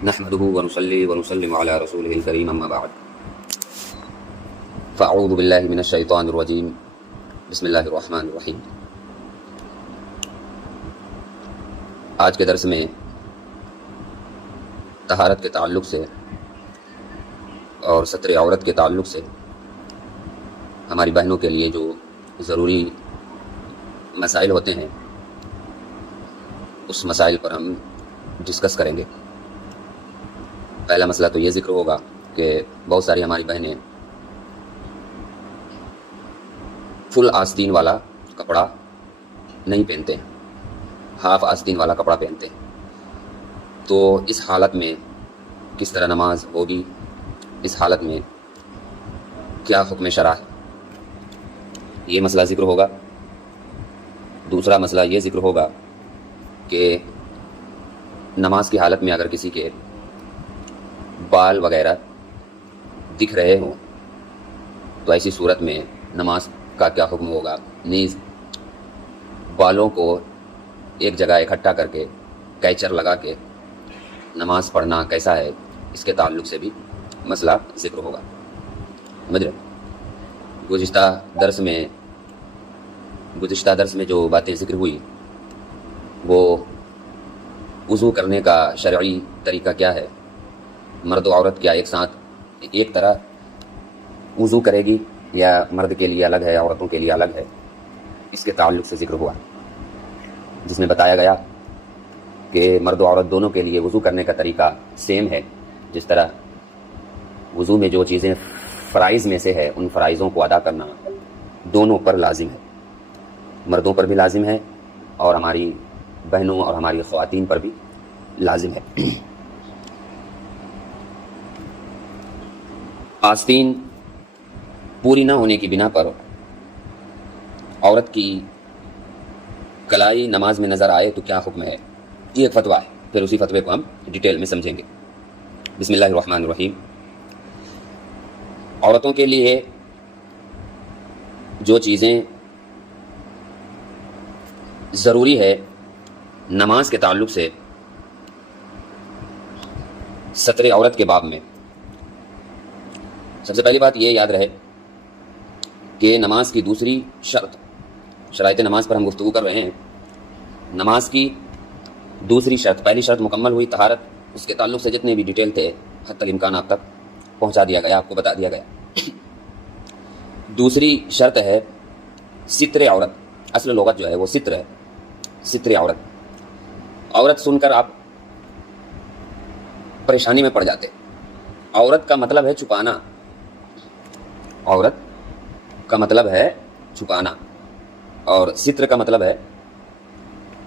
نحمده ونصلي ونسلم على رسوله الكريم اما بعد فاعوذ بالله من الشیطان الرجیم بسم اللہ الرحمن الرحیم۔ آج کے درس میں طہارت کے تعلق سے اور ستر عورت کے تعلق سے ہماری بہنوں کے لیے جو ضروری مسائل ہوتے ہیں اس مسائل پر ہم ڈسکس کریں گے۔ پہلا مسئلہ تو یہ ذکر ہوگا کہ بہت ساری ہماری بہنیں فل آستین والا کپڑا نہیں پہنتے ہیں، ہاف آستین والا کپڑا پہنتے ہیں، تو اس حالت میں کس طرح نماز ہوگی، اس حالت میں کیا حکم شرع ہے، یہ مسئلہ ذکر ہوگا۔ دوسرا مسئلہ یہ ذکر ہوگا کہ نماز کی حالت میں اگر کسی کے بال وغیرہ دکھ رہے ہوں تو ایسی صورت میں نماز کا کیا حکم ہوگا، نیز بالوں کو ایک جگہ اکٹھا کر کے کیچر لگا کے نماز پڑھنا کیسا ہے، اس کے تعلق سے بھی مسئلہ ذکر ہوگا۔ سمجھ رہے؟ گزشتہ درس میں جو باتیں ذکر ہوئی وہ وضو کرنے کا شرعی طریقہ کیا ہے، مرد و عورت کیا ایک ساتھ ایک طرح وضو کرے گی یا مرد کے لیے الگ ہے عورتوں کے لیے الگ ہے، اس کے تعلق سے ذکر ہوا، جس میں بتایا گیا کہ مرد و عورت دونوں کے لیے وضو کرنے کا طریقہ سیم ہے۔ جس طرح وضو میں جو چیزیں فرائض میں سے ہے ان فرائضوں کو ادا کرنا دونوں پر لازم ہے، مردوں پر بھی لازم ہے اور ہماری بہنوں اور ہماری خواتین پر بھی لازم ہے۔ آستین پوری نہ ہونے کی بنا پر عورت کی کلائی نماز میں نظر آئے تو کیا حکم ہے، یہ ایک فتویٰ ہے، پھر اسی فتوے کو ہم ڈیٹیل میں سمجھیں گے۔ بسم اللہ الرحمن الرحیم۔ عورتوں کے لیے جو چیزیں ضروری ہے نماز کے تعلق سے ستر عورت کے باب میں، سب سے پہلی بات یہ یاد رہے کہ نماز کی دوسری شرائط نماز پر ہم گفتگو کر رہے ہیں۔ نماز کی دوسری شرط، پہلی شرط مکمل ہوئی طہارت، اس کے تعلق سے جتنے بھی ڈیٹیل تھے حد تک امکان آپ تک پہنچا دیا گیا، آپ کو بتا دیا گیا۔ دوسری شرط ہے ستر عورت، اصل لغت جو ہے وہ ستر ہے، ستر عورت۔ عورت سن کر آپ پریشانی میں پڑ جاتے۔ عورت کا مطلب ہے چھپانا، عورت کا مطلب ہے چھپانا، اور ستر کا مطلب ہے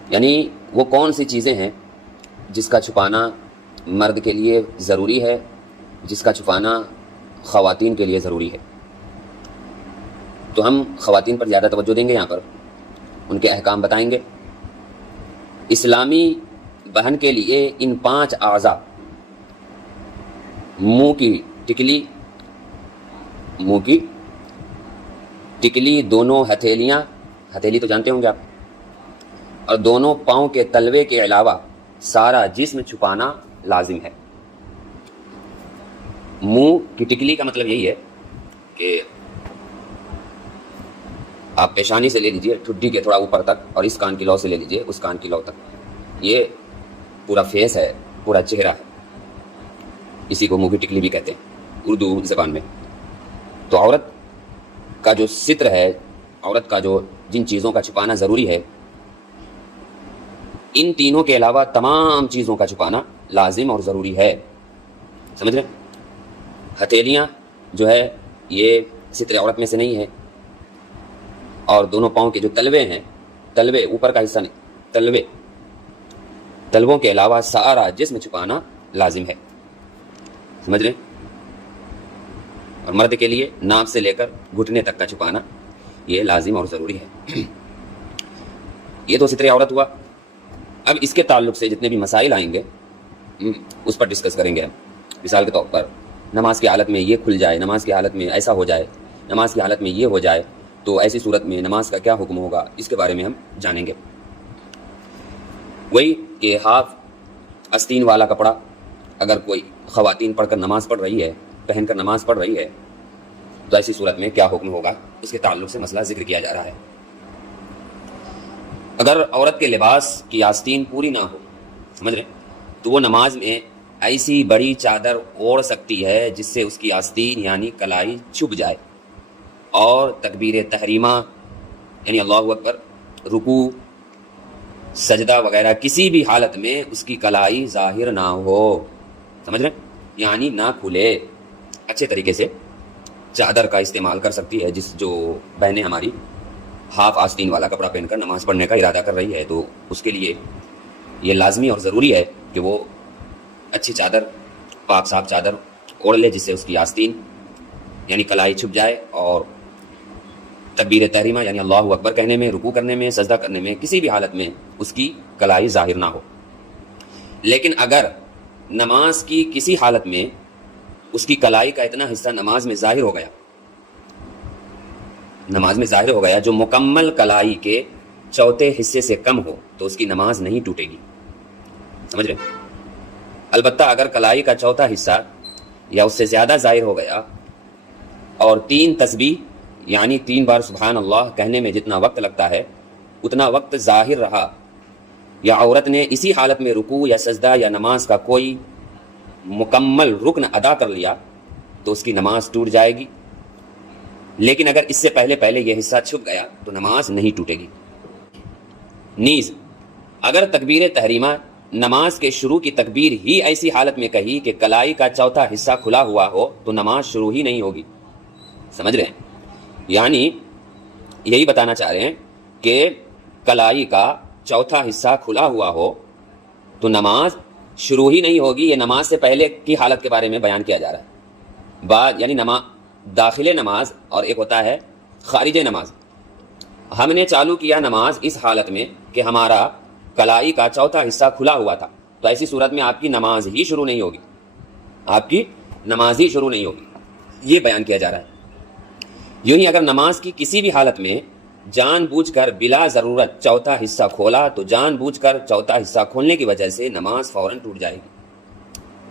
یعنی وہ کون سی چیزیں ہیں جس کا چھپانا مرد کے لیے ضروری ہے، جس کا چھپانا خواتین کے لیے ضروری ہے۔ تو ہم خواتین پر زیادہ توجہ دیں گے، یہاں پر ان کے احکام بتائیں گے۔ اسلامی بہن کے لیے ان 5 اعضاء، منہ کی ٹکلی، دونوں ہتھیلیاں، ہتھیلی تو جانتے ہوں گے آپ، اور دونوں پاؤں کے تلوے کے علاوہ سارا جسم چھپانا لازم ہے۔ منہ کی ٹکلی کا مطلب یہی ہے کہ آپ پیشانی سے لے لیجئے ٹھڈی کے تھوڑا اوپر تک، اور اس کان کی لو سے لے لیجئے اس کان کی لو تک، یہ پورا فیس ہے، پورا چہرہ ہے، اسی کو منہ کی ٹکلی بھی کہتے ہیں اردو زبان میں۔ تو عورت کا جو ستر ہے، عورت کا جو جن چیزوں کا چھپانا ضروری ہے، ان تینوں کے علاوہ تمام چیزوں کا چھپانا لازم اور ضروری ہے۔ سمجھ رہے؟ ہتھیلیاں جو ہے یہ ستر عورت میں سے نہیں ہے، اور دونوں پاؤں کے جو تلوے ہیں، تلوے اوپر کا حصہ نہیں، تلووں کے علاوہ سارا جسم چھپانا لازم ہے۔ سمجھ رہے؟ اور مرد کے لیے ناف سے لے کر گھٹنے تک کا چھپانا یہ لازم اور ضروری ہے۔ یہ تو ستر عورت ہوا۔ اب اس کے تعلق سے جتنے بھی مسائل آئیں گے اس پر ڈسکس کریں گے ہم۔ مثال کے طور پر نماز کی حالت میں یہ کھل جائے، نماز کی حالت میں ایسا ہو جائے، نماز کی حالت میں یہ ہو جائے تو ایسی صورت میں نماز کا کیا حکم ہوگا، اس کے بارے میں ہم جانیں گے۔ وہی کہ ہاف آستین والا کپڑا اگر کوئی خواتین پڑھ کر نماز پڑھ رہی ہے، پہن کر نماز پڑھ رہی ہے، تو ایسی صورت میں کیا حکم ہوگا، اس کے تعلق سے مسئلہ ذکر کیا جا رہا ہے۔ اگر عورت کے لباس کی آستین پوری نہ ہو، سمجھ رہے، تو وہ نماز میں ایسی بڑی چادر اوڑھ سکتی ہے جس سے اس کی آستین یعنی کلائی چھپ جائے، اور تکبیر تحریمہ یعنی اللہ اکبر، رکوع، سجدہ وغیرہ کسی بھی حالت میں اس کی کلائی ظاہر نہ ہو، سمجھ رہے، یعنی نہ کھلے۔ اچھے طریقے سے چادر کا استعمال کر سکتی ہے، جو بہنیں ہماری ہاف آستین والا کپڑا پہن کر نماز پڑھنے کا ارادہ کر رہی ہے، تو اس کے لیے یہ لازمی اور ضروری ہے کہ وہ اچھی چادر، پاک صاف چادر اوڑھ لے، جس سے اس کی آستین یعنی کلائی چھپ جائے، اور تکبیر تحریمہ یعنی اللہ اکبر کہنے میں، رکوع کرنے میں، سجدہ کرنے میں کسی بھی حالت میں اس کی کلائی ظاہر نہ ہو۔ لیکن اگر نماز کی کسی حالت میں اس کی کلائی کا اتنا حصہ نماز میں ظاہر ہو گیا جو مکمل کلائی کے چوتھے حصے سے کم ہو، تو اس کی نماز نہیں ٹوٹے گی، سمجھ رہے۔ البتہ اگر کلائی کا چوتھا حصہ یا اس سے زیادہ ظاہر ہو گیا اور 3 تسبیح یعنی 3 بار سبحان اللہ کہنے میں جتنا وقت لگتا ہے اتنا وقت ظاہر رہا، یا عورت نے اسی حالت میں رکوع یا سجدہ یا نماز کا کوئی مکمل رکن ادا کر لیا، تو اس کی نماز ٹوٹ جائے گی۔ لیکن اگر اس سے پہلے یہ حصہ چھپ گیا تو نماز نہیں ٹوٹے گی۔ نیز اگر تکبیر تحریمہ نماز کے شروع کی تکبیر ہی ایسی حالت میں کہی کہ کلائی کا چوتھا حصہ کھلا ہوا ہو، تو نماز شروع ہی نہیں ہوگی، سمجھ رہے ہیں۔ یعنی یہی بتانا چاہ رہے ہیں کہ کلائی کا چوتھا حصہ کھلا ہوا ہو تو نماز شروع ہی نہیں ہوگی۔ یہ نماز سے پہلے کی حالت کے بارے میں بیان کیا جا رہا ہے۔ بعد یعنی داخل نماز اور ایک ہوتا ہے خارج نماز۔ ہم نے چالو کیا نماز اس حالت میں کہ ہمارا کلائی کا چوتھا حصہ کھلا ہوا تھا، تو ایسی صورت میں آپ کی نماز ہی شروع نہیں ہوگی، یہ بیان کیا جا رہا ہے۔ یوں ہی اگر نماز کی کسی بھی حالت میں جان بوجھ کر بلا ضرورت چوتھا حصہ کھولا، تو جان بوجھ کر چوتھا حصہ کھولنے کی وجہ سے نماز فوراً ٹوٹ جائے گی۔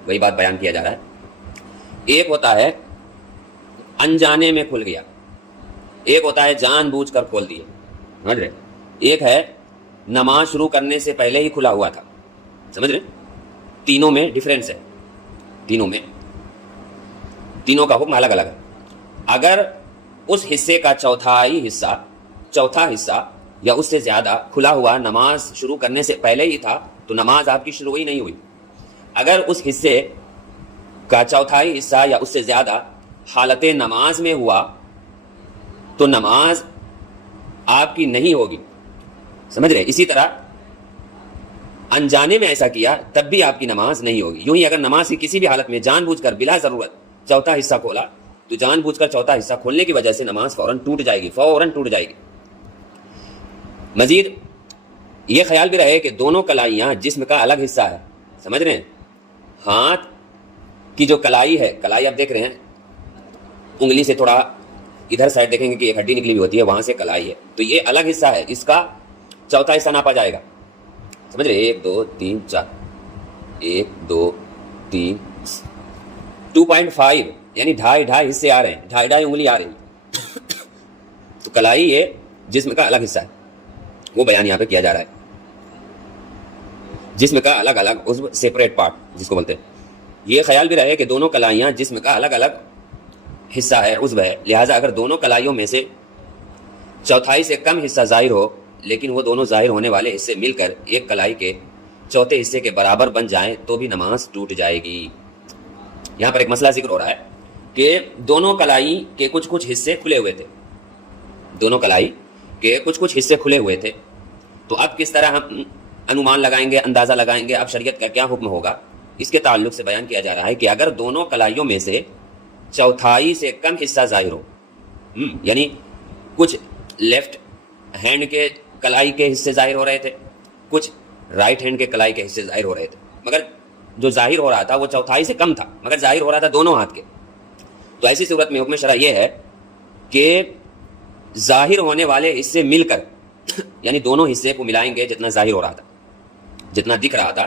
وہی بات بیان کیا جا رہا ہے۔ ایک ہوتا ہے انجانے میں کھل گیا، ایک ہوتا ہے جان بوجھ کر کھول دیے، ایک ہے نماز شروع کرنے سے پہلے ہی کھلا ہوا تھا، سمجھ رہے۔ تینوں میں ڈیفرنس ہے، تینوں کا حکم الگ الگ ہے۔ اگر اس حصے کا چوتھا حصہ یا اس سے زیادہ کھلا ہوا نماز شروع کرنے سے پہلے ہی تھا، تو نماز آپ کی شروع ہی نہیں ہوئی۔ اگر اس حصے کا چوتھائی حصہ یا اس سے زیادہ حالت نماز میں ہوا تو نماز آپ کی نہیں ہوگی، سمجھ رہے۔ اسی طرح انجانے میں ایسا کیا تب بھی آپ کی نماز نہیں ہوگی۔ یوں ہی اگر نماز کی کسی بھی حالت میں جان بوجھ کر بلا ضرورت چوتھا حصہ کھولا، تو جان بوجھ کر چوتھا حصہ کھولنے کی وجہ سے نماز فوراً ٹوٹ جائے گی۔ مزید یہ خیال بھی رہے کہ دونوں کلائیاں جسم کا الگ حصہ ہے، سمجھ رہے ہیں۔ ہاتھ کی جو کلائی ہے، کلائی آپ دیکھ رہے ہیں، انگلی سے تھوڑا ادھر سائڈ دیکھیں گے کہ ایک ہڈی نکلی ہوئی ہوتی ہے، وہاں سے کلائی ہے، تو یہ الگ حصہ ہے، اس کا چوتھا حصہ ناپا جائے گا، سمجھ رہے۔ 1 2 3 4 1 2 3 2.5 یعنی ڈھائی حصے آ رہے ہیں، ڈھائی انگلی آ رہی ہیں، تو کلائی یہ جسم کا الگ حصہ ہے، وہ بیان یہاں پہ کیا جا رہا ہے۔ جسم کا الگ الگ عضو، سیپریٹ پارٹ جس کو بولتے ہیں۔ یہ خیال بھی رہے کہ دونوں کلائیاں جسم کا الگ الگ حصہ ہے، عضو ہے، لہٰذا اگر دونوں کلائیوں میں سے چوتھائی سے کم حصہ ظاہر ہو، لیکن وہ دونوں ظاہر ہونے والے حصے مل کر ایک کلائی کے چوتھے حصے کے برابر بن جائیں تو بھی نماز ٹوٹ جائے گی۔ یہاں پر ایک مسئلہ ذکر ہو رہا ہے کہ دونوں کلائی کے کچھ حصے کھلے ہوئے تھے، تو اب کس طرح ہم انومان لگائیں گے، اندازہ لگائیں گے، اب شریعت کا کیا حکم ہوگا، اس کے تعلق سے بیان کیا جا رہا ہے کہ اگر دونوں کلائیوں میں سے چوتھائی سے کم حصہ ظاہر ہو، یعنی کچھ لیفٹ ہینڈ کے کلائی کے حصے ظاہر ہو رہے تھے، کچھ رائٹ ہینڈ کے کلائی کے حصے ظاہر ہو رہے تھے، مگر جو ظاہر ہو رہا تھا وہ چوتھائی سے کم تھا، مگر ظاہر ہو رہا تھا دونوں ہاتھ کے، تو ایسی صورت میں حکم شرع یہ ہے کہ ظاہر ہونے والے حصے مل کر یعنی دونوں حصے کو ملائیں گے، جتنا ظاہر ہو رہا تھا، جتنا دکھ رہا تھا،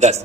10।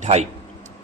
2.5।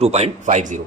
2.50।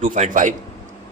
2.5,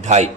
2.5।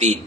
3।